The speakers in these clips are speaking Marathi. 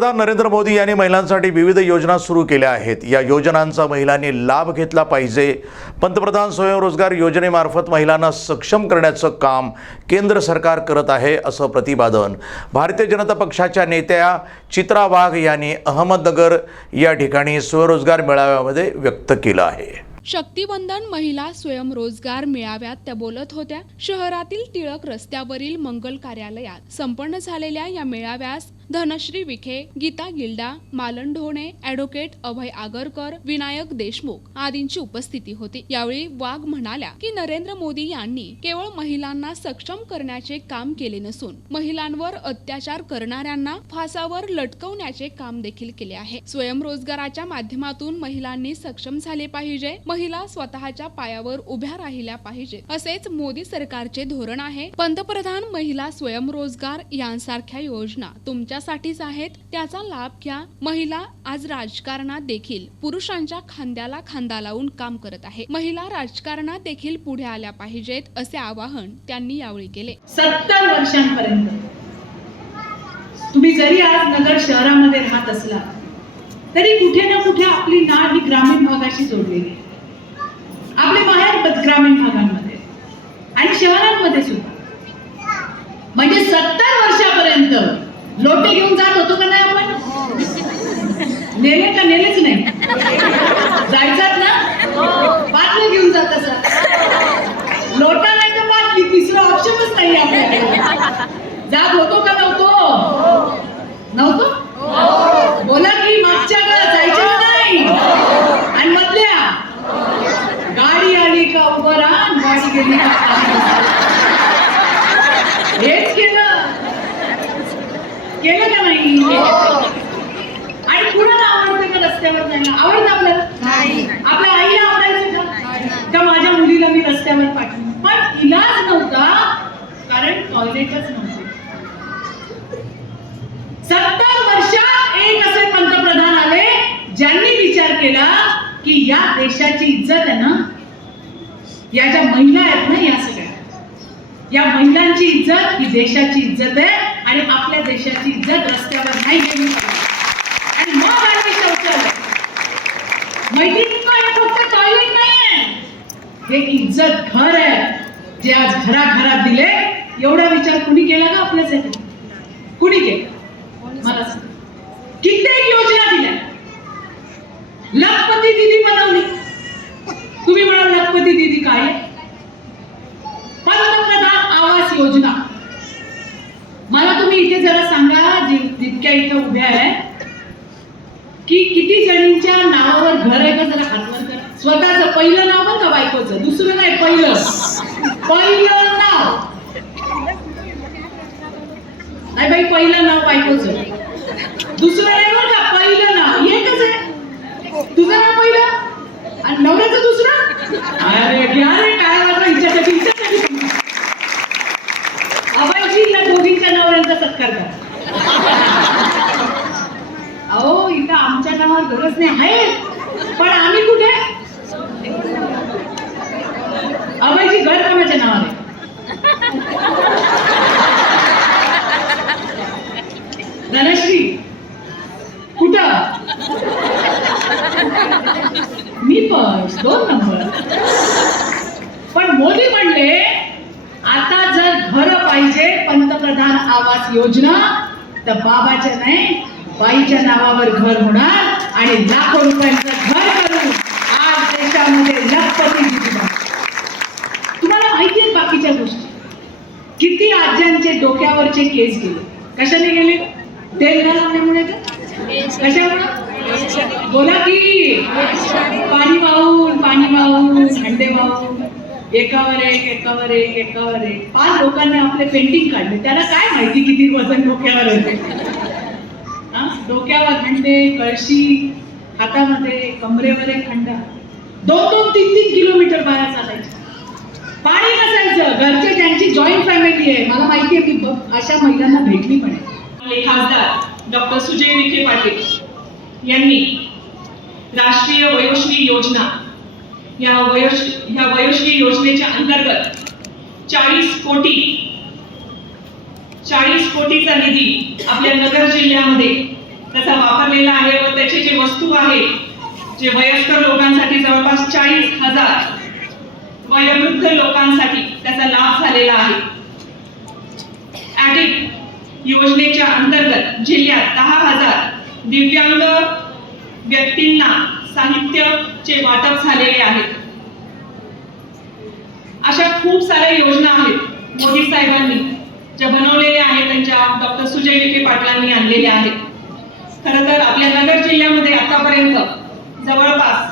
पंतप्रधान नरेंद्र मोदी यांनी महिलांसाठी विविध योजना सुरू केल्या आहेत. या योजनांचा महिलांनी लाभ घेतला पाहिजे. पंतप्रधान स्वयंरोजगार योजनेमार्फत महिलांना सक्षम करण्याचं काम केंद्र सरकार करत आहे असं प्रतिपादन भारतीय जनता पक्षाच्या नेत्या चित्रा वाघ यांनी अहमदनगर या ठिकाणी स्वयंरोजगार मेळाव्यामध्ये व्यक्त केलं आहे. शक्तिवंदन महिला स्वयंरोजगार मेळाव्यात त्या बोलत होत्या. शहरातील टिळक रस्त्यावरील मंगल कार्यालयात संपन्न झालेल्या या मेळाव्यास धनश्री विखे गीता गिल्डा मालन ढोणे ॲडव्होकेट अभय आगरकर विनायक देशमुख आदींची उपस्थिती होती. यावेळी वाघ म्हणाल्या की नरेंद्र मोदी यांनी केवळ महिलांना सक्षम करण्याचे काम केले नसून महिलांवर अत्याचार करणाऱ्यांना फासावर लटकवण्याचे काम देखील केले आहे. स्वयंरोजगाराच्या माध्यमातून महिलांनी सक्षम झाले पाहिजे महिला स्वतःच्या पायावर उभ्या राहिल्या पाहिजे असेच मोदी सरकारचे धोरण आहे. पंतप्रधान महिला स्वयंरोजगार यांसारख्या योजना तुमच्या तुमच्यासाठीच आहेत त्याचा लाभ घ्या. महिला आज राजकारणात देखील पुरुषांच्या खांद्याला खांदा लावून काम करत आहे. महिला राजकारणात देखील पुढे आल्या पाहिजेत असे आवाहन त्यांनी यावेळी केले. सत्तर वर्षांपर्यंत तुम्ही जरी आज नगर शहरामध्ये राहत असला तरी कुठे ना कुठे आपली नाळ ही ग्रामीण भागाशी जोडलेली आहे. आपले बाहेर ग्रामीण भागांमध्ये आणि शहरांमध्ये सुद्धा. लोटे घेऊन जात कारण नव्हतं सत्तर वर्षात एक असे पंतप्रधान आले ज्यांनी विचार केला की या देशाची इज्जत आहे ना या ज्या महिला आहेत ना या सगळ्या या महिलांची इज्जत ही देशाची इज्जत आहे आणि आपल्या देशाची इज्जत रस्त्यावर नाही गेली आणि मग आम्ही शौचालय मैत्रिणींनो फक्त टॉयलेट नाही आहे हे इज्जत घर आहे जे आज घराघरात दिले एवढा विचार कुणी केला का आपल्यासाठी? कुणी केला? मला. कित्येक योजना दिल्या? लखपती दिदी बनवली. तुम्ही म्हणाल लखपती दिदी काय? पंतप्रधान आवास योजना. मला तुम्ही इथे जरा सांगा जितक्या इथं उभ्या आहे. की किती जणींच्या नावावर घर आहे का? जरा हातवर करा. स्वतःचं पहिलं नाव बरं का बायकोचं? दुसरं नाही पहिलं. पहिलं अरे बाई पहिलं नाव बायकोच. दुसरं नाही बरं का पहिलं नाव. एकच आहे? तुझं नाव पहिलं? आणि नवऱ्याचं दुसरं? अरे घ्या रे काय वाटलं? हिच्यासाठी हिच्यासाठी अभयजी ना दोघींच्या नवऱ्यांचा सत्कार करा. अहो इथं आमच्या नावावर गरज नाही आहे. पण आम्ही कुठे? अभयजी घर कोणाच्या नावावर कशी? कुठं? मी पण दोन नंबर. पण मोदी म्हणले आता जर घर पाहिजे पंतप्रधान आवास योजना तर बाबाच्या नाही बाईच्या नावावर घर होणार आणि लाखो रुपयांचं घर करून आज देशामध्ये लखपती तुम्हाला माहिती आहेत बाकीच्या गोष्टी? किती आज्यांचे डोक्यावरचे केस गेले? कशाने गेले? तेल घालवण्यामुळे कशा कशामुळे? बोला की. पाणी वाहून पाणी वाहून हंडे वाहून. एकावर एक एकावर एक एकावर एक. पाच लोकांनी आपले पेंटिंग काढले. त्याला काय माहिती किती वजन डोक्यावर होते डोक्यावर म्हणते कळशी हातामध्ये कमरेवर एक खंडा दोन दोन तीन तीन किलोमीटर बाहेर चालायचे. पाणी नसायचं. घरचे त्यांची जॉईंट फॅमिली आहे. मला माहिती आहे की अशा महिलांना भेटली पण आहे. आपले खासदार डॉक्टर सुजय विखे पाटील यांनी राष्ट्रीय वयोश्री योजना या वयोश या वयोश्री योजनेच्या अंतर्गत चाळीस कोटी चाळीस कोटीचा निधी आपल्या नगर जिल्ह्यामध्ये त्याचा वापरलेला आहे व त्याचे जे वस्तू आहे जे वयस्कर लोकांसाठी जवळपास चाळीस हजार वयोवृद्ध लोकांसाठी त्याचा लाभ झालेला आहे. ॲडिट योजनेच्या अंतर्गत जिल्ह्यात दहा हजार दिव्यांग व्यक्तींना साहित्याचे वाटप झालेले आहे. अशा खूप साऱ्या योजना आहेत मोदी साहेबांनी ज्या बनवलेल्या आहेत त्यांच्या डॉक्टर सुजय विखे पाटलांनी आणलेल्या आहेत. खर तर आपल्या नगर जिल्ह्यामध्ये आतापर्यंत जवळपास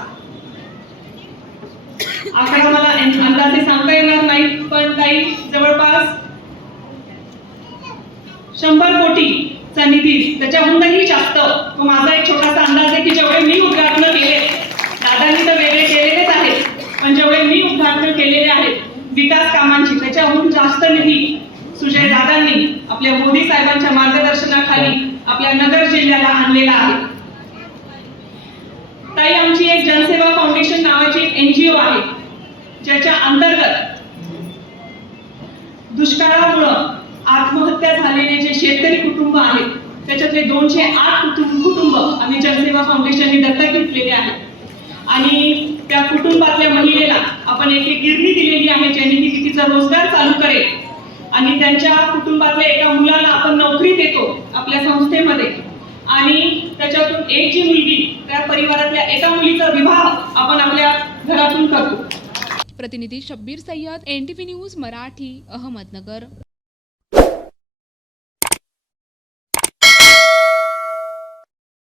आता मला अंदाजे सांगता येणार नाही पण काही जवळपास शंभर कोटीचा निधी त्याच्याहूनही जास्त. तो माझा एक छोटासा अंदाज आहे की जेवढे मी उद्घाटन केले दादांनी तर वेगळे केलेलेच आहेत पण जेवढे मी उद्घाटन केलेले आहेत विकास कामांची त्याच्याहून जास्त निधी सुजय दादांनी आपल्या मोदी साहेबांच्या मार्गदर्शनाखाली आपल्या नगर जिल्ह्याला आणलेला आहे. ताई आमची एक जनसेवा फाउंडेशन नावाची एनजीओ आहे ज्याच्या अंतर्गत दुष्काळामुळं आत्महत्या झालेले जे शेतकरी कुटुंब आहेत त्याच्यातले दोनशे आठ कुटुंब कुटुंब आम्ही जनसेवा फाउंडेशनने दत्तक घेतलेले आहेत. आणि त्या कुटुंबातल्या महिलेला आपण एक एक गिरणी दिलेली आहे ज्याने ती तिचा रोजगार चालू करेल. आणि त्यांच्या कुटुंबातल्या एका मुलाला आपण नोकरी देतो आपल्या संस्थेमध्ये. आणि त्याच्यातून एक जी मुलगी त्या परिवारातल्या एका मुलीचा विवाह आपण आपल्या घरातून करतो. प्रतिनिधी शब्बीर सय्यद एनटीव्ही न्यूज मराठी अहमदनगर.